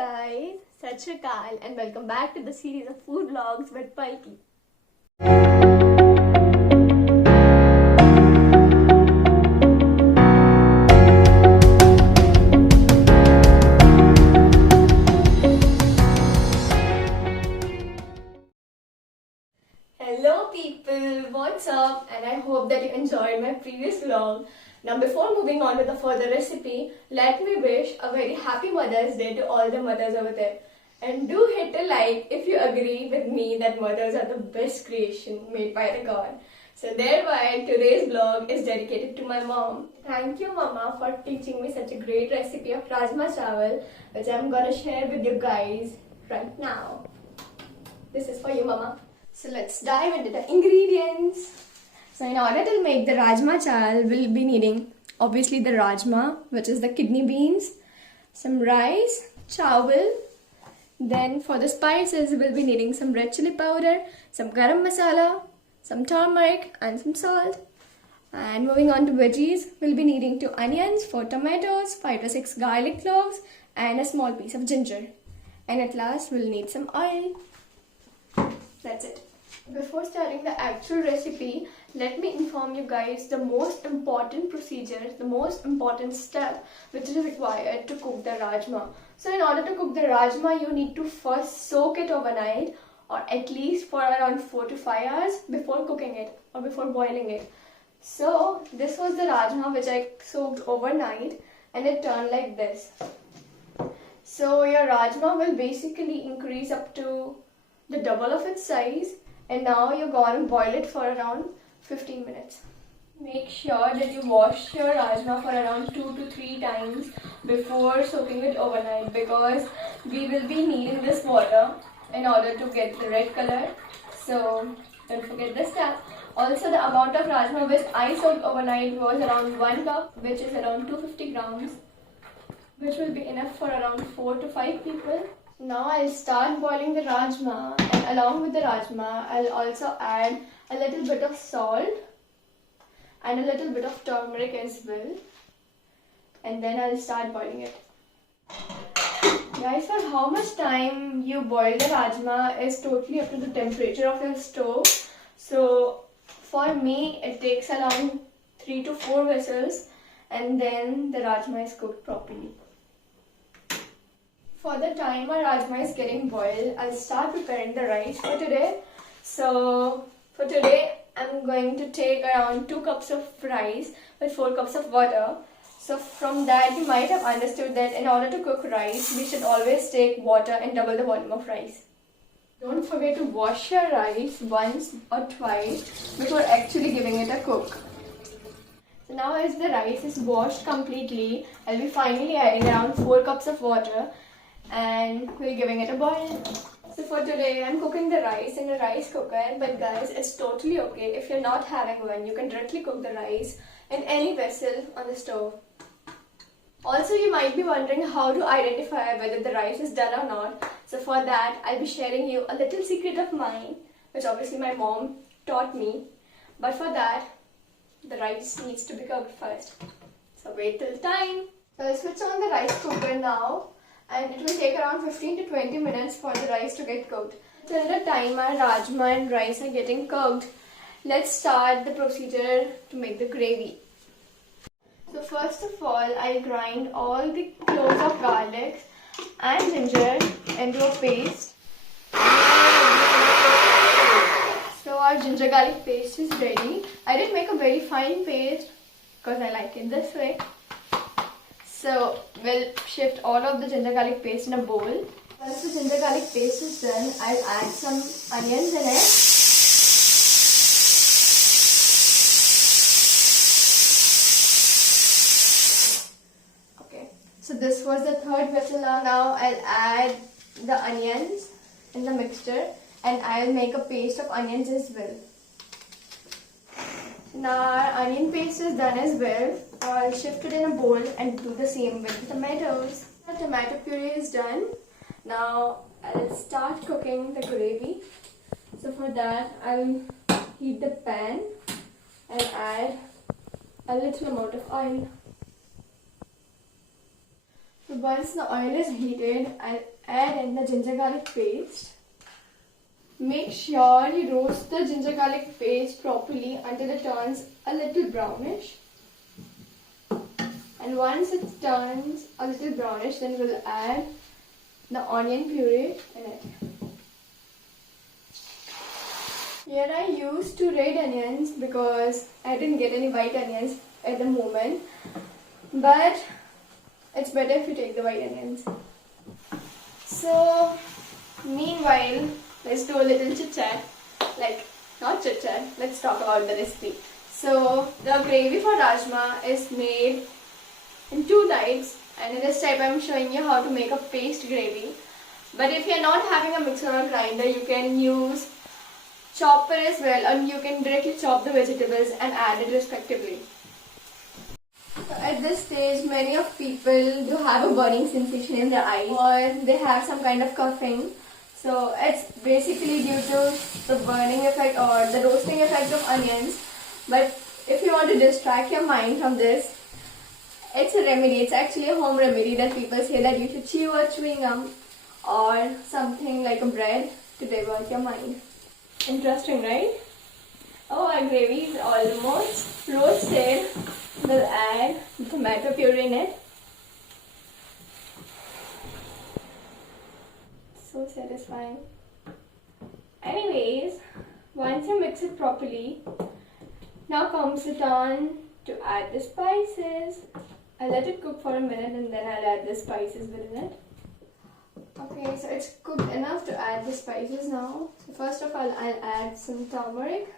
guys, Sat Shri Akal and welcome back to the series of food vlogs with Palki. Hello people, what's up? And I hope that you enjoyed my previous vlog. Now before moving on to the further recipe, let me wish a very happy Mother's Day to all the mothers over there. And do hit a like if you agree with me that mothers are the best creation made by the God. So thereby today's vlog is dedicated to my mom. Thank you mama for teaching me such a great recipe of Rajma Chawal which I'm gonna share with you guys right now. This is for you mama. So let's dive into the ingredients. So in order to make the Rajma Chawal, we'll be needing obviously the Rajma, which is the kidney beans, some rice, chawal. Then for the spices, we'll be needing some red chili powder, some garam masala, some turmeric and some salt. And moving on to veggies, we'll be needing 2 onions, 4 tomatoes, 5 to 6 garlic cloves and a small piece of ginger. And at last, we'll need some oil. That's it. Before starting the actual recipe, let me inform you guys the most important procedure, the most important step which is required to cook the Rajma. So in order to cook the Rajma, you need to first soak it overnight or at least for around 4 to 5 hours before cooking it or before boiling it. So this was the Rajma which I soaked overnight and it turned like this. So your Rajma will basically increase up to the double of its size. And now you're going to boil it for around 15 minutes. Make sure that you wash your Rajma for around 2 to 3 times before soaking it overnight because we will be needing this water in order to get the red color. So don't forget this step. Also the amount of Rajma which I soaked overnight was around 1 cup, which is around 250 grams, which will be enough for around 4 to 5 people. Now I'll start boiling the Rajma, and along with the Rajma I'll also add a little bit of salt and a little bit of turmeric as well, and then I'll start boiling it. Guys, for how much time you boil the Rajma is totally up to the temperature of your stove. So for me it takes around 3 to 4 whistles and then the Rajma is cooked properly. For the time my Rajma is getting boiled, I'll start preparing the rice for today. So for today, I'm going to take around 2 cups of rice with 4 cups of water. So from that, you might have understood that in order to cook rice, we should always take water and double the volume of rice. Don't forget to wash your rice once or twice before actually giving it a cook. So now as the rice is washed completely, I'll be finally adding around 4 cups of water and we're giving it a boil. So for today I'm cooking the rice in a rice cooker, but guys, it's totally okay if you're not having one. You can directly cook the rice in any vessel on the stove. Also, you might be wondering how to identify whether the rice is done or not. So for that I'll be sharing you a little secret of mine which obviously my mom taught me, but for that the rice needs to be cooked first. So wait till time. So I'll switch on the rice cooker now. And it will take around 15 to 20 minutes for the rice to get cooked. Till the time our Rajma and rice are getting cooked, let's start the procedure to make the gravy. So first of all, I'll grind all the cloves of garlic and ginger into a paste. So our ginger garlic paste is ready. I didn't make a very fine paste because I like it this way. So we'll shift all of the ginger garlic paste in a bowl. Once the ginger garlic paste is done, I'll add some onions in it. Okay, so this was the third vessel. Now I'll add the onions in the mixture and I'll make a paste of onions as well. Now our onion paste is done as well. I'll shift it in a bowl and do the same with the tomatoes. The tomato puree is done. Now I'll start cooking the gravy. So for that I'll heat the pan and add a little amount of oil. Once the oil is heated, I'll add in the ginger garlic paste. Make sure you roast the ginger garlic paste properly until it turns a little brownish. And once it turns a little brownish, then we'll add the onion puree in it. Here I used 2 red onions because I didn't get any white onions at the moment. But it's better if you take the white onions. So, meanwhile, let's do a little chit chat. Like, not chit chat, let's talk about the recipe. So, the gravy for rajma is made in 2 types, and in this type I'm showing you how to make a paste gravy. But if you're not having a mixer or grinder, you can use chopper as well, and you can directly chop the vegetables and add it respectively. So at this stage, many of people do have a burning sensation in their eyes, or they have some kind of coughing. So it's basically due to the burning effect or the roasting effect of onions. But if you want to distract your mind from this, it's a remedy. It's actually a home remedy that people say that you should chew a chewing gum or something like a bread to divert your mind. Interesting, right? Oh, our gravy is almost roasted. We'll add tomato puree in it. So satisfying. Anyways, once you mix it properly, now comes the turn to add the spices. I'll let it cook for a minute and then I'll add the spices within it. Okay, so it's cooked enough to add the spices now. So first of all, I'll add some turmeric.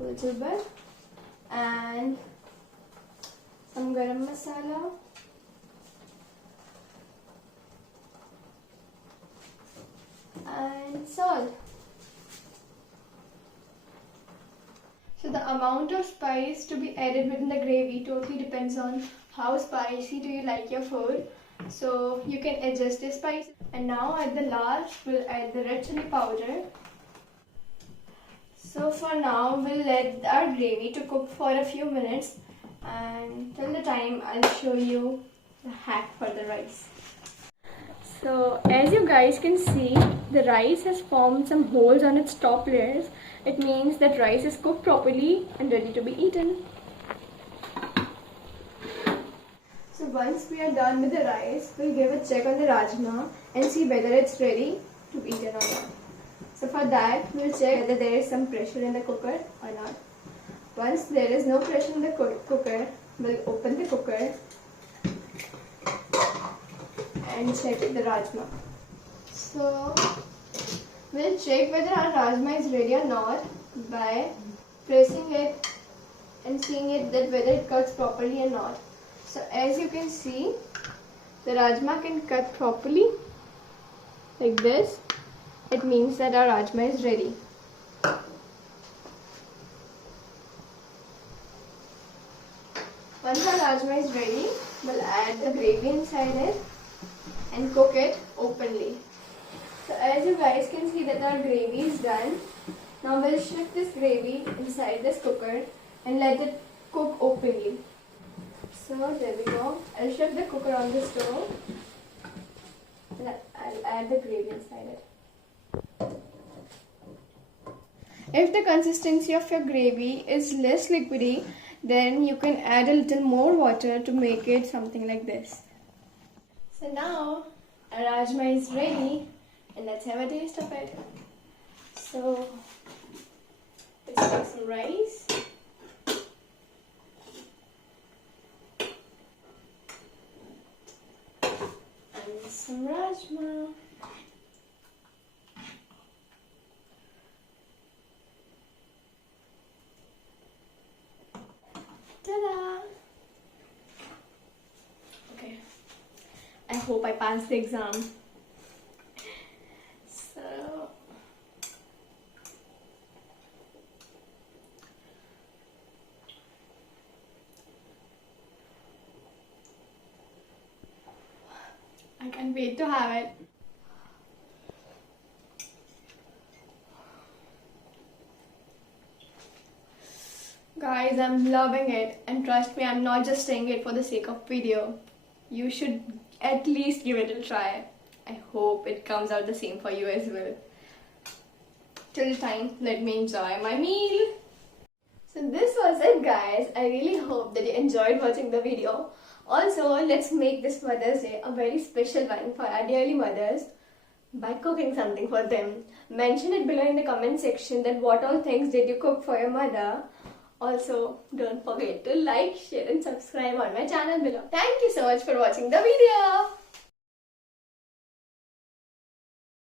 A little bit. And some garam masala. And salt. So the amount of spice to be added within the gravy totally depends on how spicy do you like your food. So you can adjust the spice. And now at the last, we'll add the red chili powder. So for now, we'll let our gravy to cook for a few minutes. And till the time, I'll show you the hack for the rice. So as you guys can see, the rice has formed some holes on its top layers. It means that rice is cooked properly and ready to be eaten. So once we are done with the rice, we'll give a check on the rajma and see whether it's ready to be eaten or not. So for that, we'll check whether there is some pressure in the cooker or not. Once there is no pressure in the cooker, we'll open the cooker and check the rajma. So we'll check whether our rajma is ready or not by pressing it and seeing it that whether it cuts properly or not. So as you can see, the rajma can cut properly like this. It means that our rajma is ready. Once our rajma is ready, we'll add the gravy inside it and cook it openly. So as you guys can see that our gravy is done. Now we'll shift this gravy inside this cooker and let it cook openly. So there we go. I'll shift the cooker on the stove and I'll add the gravy inside it. If the consistency of your gravy is less liquidy, then you can add a little more water to make it something like this. So now our rajma is ready and let's have a taste of it. So let's take some rice. And some rajma. Ta-da! Okay. I hope I passed the exam. So I can't wait to have it. Guys, because I'm loving it, and trust me, I'm not just saying it for the sake of video. You should at least give it a try. I hope it comes out the same for you as well. Till time, let me enjoy my meal. So this was it, guys. I really hope that you enjoyed watching the video. Also, let's make this Mother's Day a very special one for our dearly mothers by cooking something for them. Mention it below in the comment section that what all things did you cook for your mother. Also, don't forget to like, share and subscribe on my channel below. Thank you so much for watching the video.